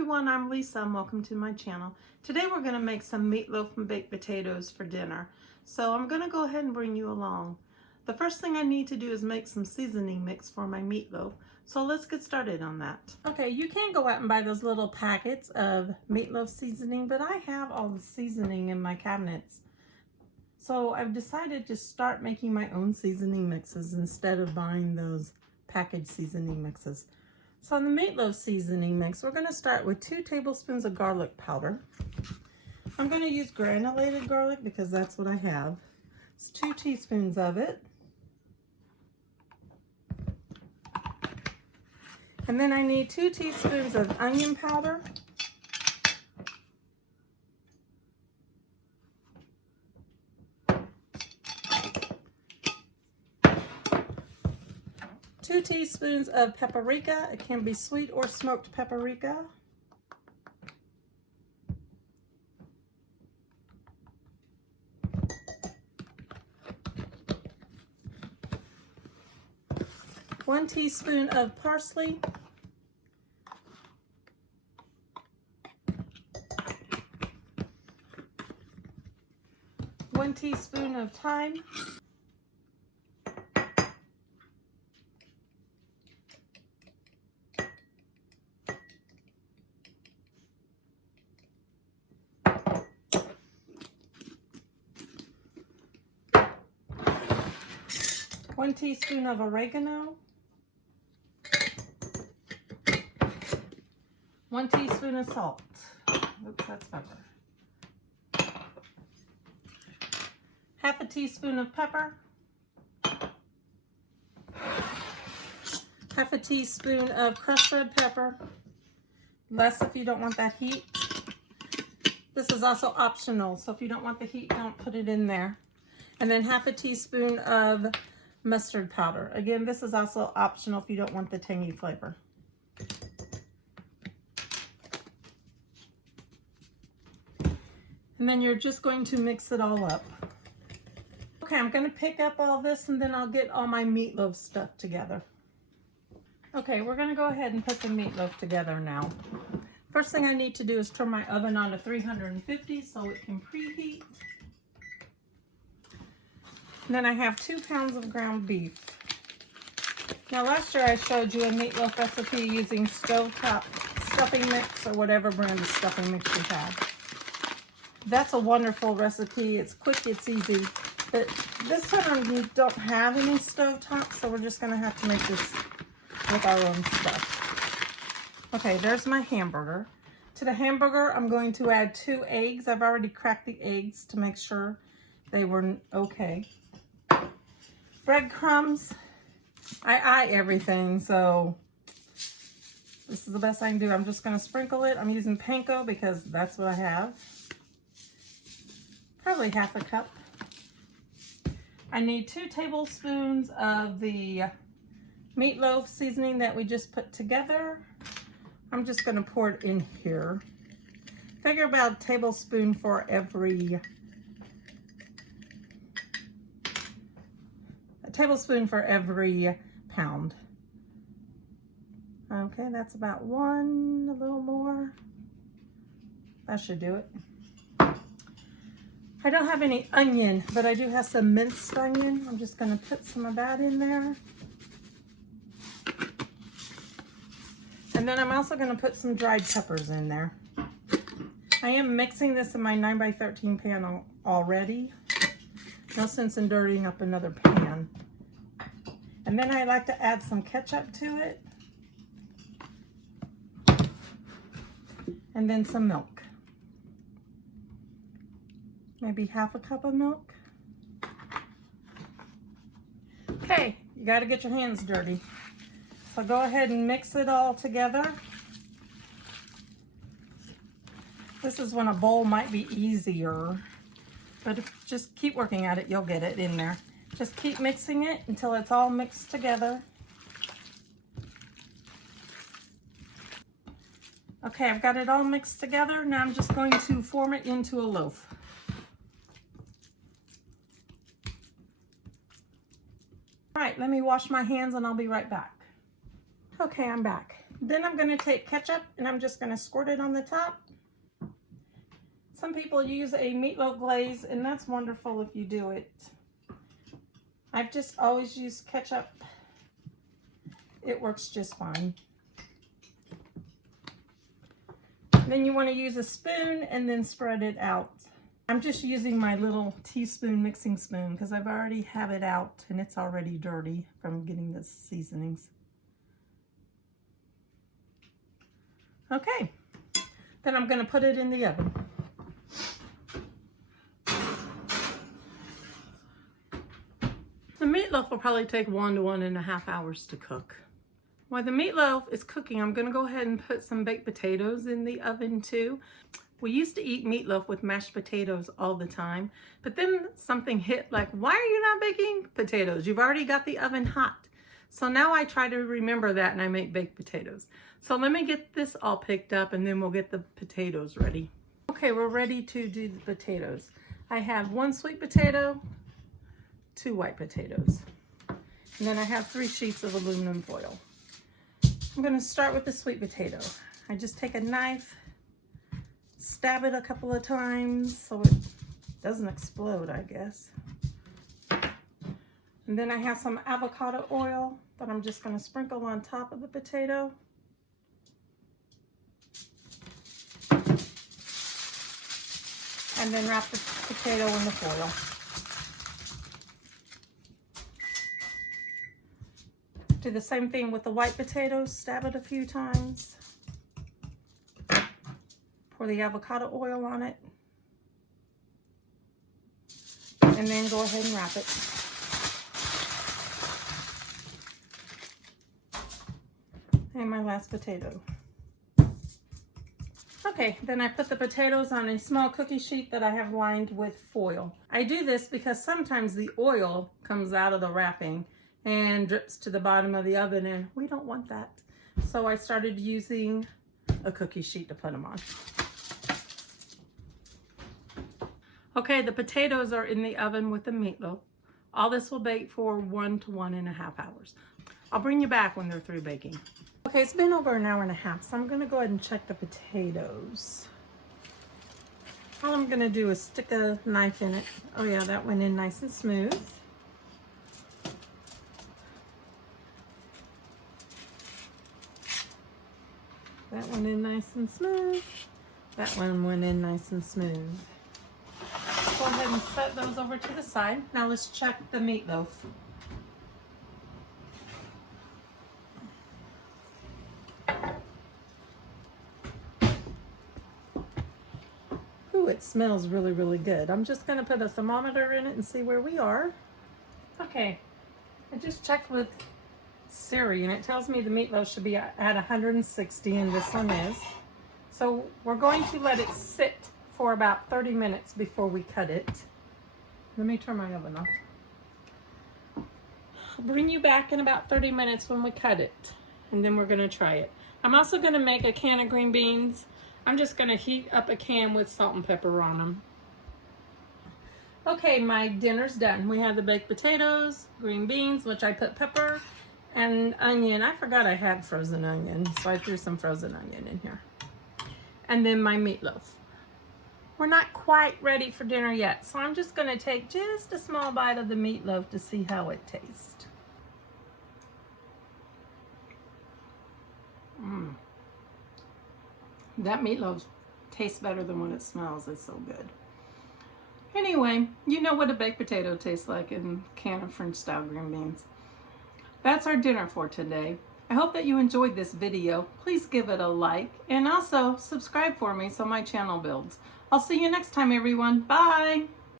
everyone, I'm Lisa and welcome to my channel. Today we're going to make some meatloaf and baked potatoes for dinner. So I'm going to go ahead and bring you along. The first thing I need to do is make some seasoning mix for my meatloaf. So let's get started on that. Okay, you can go out and buy those little packets of meatloaf seasoning, but I have all the seasoning in my cabinets. So I've decided to start making my own seasoning mixes instead of buying those packaged seasoning mixes. So on the meatloaf seasoning mix, we're going to start with 2 tablespoons of garlic powder. I'm going to use granulated garlic because that's what I have. It's 2 teaspoons of it. And then I need 2 teaspoons of onion powder. Two teaspoons of paprika. It can be sweet or smoked paprika. One teaspoon of parsley. One teaspoon of thyme. One teaspoon of oregano. 1 teaspoon of salt. Oops, that's pepper. Half a teaspoon of pepper. Half a teaspoon of crushed red pepper. Less if you don't want that heat. This is also optional, so if you don't want the heat, don't put it in there. And then half a teaspoon of mustard powder. Again, this is also optional if you don't want the tangy flavor. And then you're just going to mix it all up. Okay, I'm going to pick up all this and then I'll get all my meatloaf stuff together. Okay, we're going to go ahead and put the meatloaf together now. First thing I need to do is turn my oven on to 350 so it can preheat. And then I have 2 pounds of ground beef. Now last year I showed you a meatloaf recipe using stovetop stuffing mix or whatever brand of stuffing mix you have. That's a wonderful recipe. It's quick, it's easy. But this time we don't have any stovetop, so we're just going to have to make this with our own stuff. Okay, there's my hamburger. To the hamburger, I'm going to add 2 eggs. I've already cracked the eggs to make sure they were okay. Breadcrumbs. I eye everything, so this is the best I can do. I'm just going to sprinkle it. I'm using panko because that's what I have. Probably half a cup. I need 2 tablespoons of the meatloaf seasoning that we just put together. I'm just going to pour it in here. Figure about a tablespoon for every pound. Okay, that's about 1, a little more. That should do it. I don't have any onion, but I do have some minced onion. I'm just going to put some of that in there. And then I'm also going to put some dried peppers in there. I am mixing this in my 9x13 pan already. No sense in dirtying up another pan. And then I like to add some ketchup to it. And then some milk. Maybe half a cup of milk. Okay, you got to get your hands dirty. So go ahead and mix it all together. This is when a bowl might be easier, but if just keep working at it, you'll get it in there. Just keep mixing it until it's all mixed together. Okay, I've got it all mixed together. Now I'm just going to form it into a loaf. All right, let me wash my hands and I'll be right back. Okay, I'm back. Then I'm going to take ketchup and I'm just going to squirt it on the top. Some people use a meatloaf glaze, and that's wonderful if you do it. I've just always used ketchup. It works just fine. Then you want to use a spoon and then spread it out. I'm just using my little teaspoon mixing spoon because I've already have it out and it's already dirty from getting the seasonings. Okay, then I'm going to put it in the oven. The meatloaf will probably take 1 to 1.5 hours to cook. While the meatloaf is cooking, I'm going to go ahead and put some baked potatoes in the oven too. We used to eat meatloaf with mashed potatoes all the time, but then something hit like, why are you not baking potatoes? You've already got the oven hot. So now I try to remember that and I make baked potatoes. So let me get this all picked up and then we'll get the potatoes ready. Okay, we're ready to do the potatoes. I have 1 sweet potato, 2 white potatoes, and then I have 3 sheets of aluminum foil. I'm going to start with the sweet potato. I just take a knife, stab it a couple of times so it doesn't explode, I guess. And then I have some avocado oil that I'm just going to sprinkle on top of the potato. And then wrap the potato in the foil. Do the same thing with the white potatoes, stab it a few times. Pour the avocado oil on it. And then go ahead and wrap it. And my last potato. Okay, then I put the potatoes on a small cookie sheet that I have lined with foil. I do this because sometimes the oil comes out of the wrapping and drips to the bottom of the oven, and we don't want that. So I started using a cookie sheet to put them on. Okay, the potatoes are in the oven with the meatloaf. All this will bake for 1 to 1.5 hours. I'll bring you back when they're through baking. Okay, it's been over 1.5 hours, so I'm gonna go ahead and check the potatoes. All I'm gonna do is stick a knife in it. Oh yeah, that went in nice and smooth. That went in nice and smooth. That one went in nice and smooth. Go ahead and set those over to the side. Now let's check the meatloaf. Ooh, it smells really, really good. I'm just gonna put a thermometer in it and see where we are. Okay, I just checked with Siri and it tells me the meatloaf should be at 160 and this one is. So we're going to let it sit for about 30 minutes before we cut it. Let me turn my oven off. I'll bring you back in about 30 minutes when we cut it and then we're gonna try it. I'm also gonna make a can of green beans. I'm just gonna heat up a can with salt and pepper on them. Okay, my dinner's done. We have the baked potatoes, green beans, which I put pepper, and onion. I forgot I had frozen onion, so I threw some frozen onion in here. And then my meatloaf. We're not quite ready for dinner yet, so I'm just gonna take just a small bite of the meatloaf to see how it tastes. That meatloaf tastes better than what it smells. It's so good. Anyway, you know what a baked potato tastes like in a can of French style green beans. That's our dinner for today. I hope that you enjoyed this video. Please give it a like and also subscribe for me so my channel builds. I'll see you next time, everyone. Bye.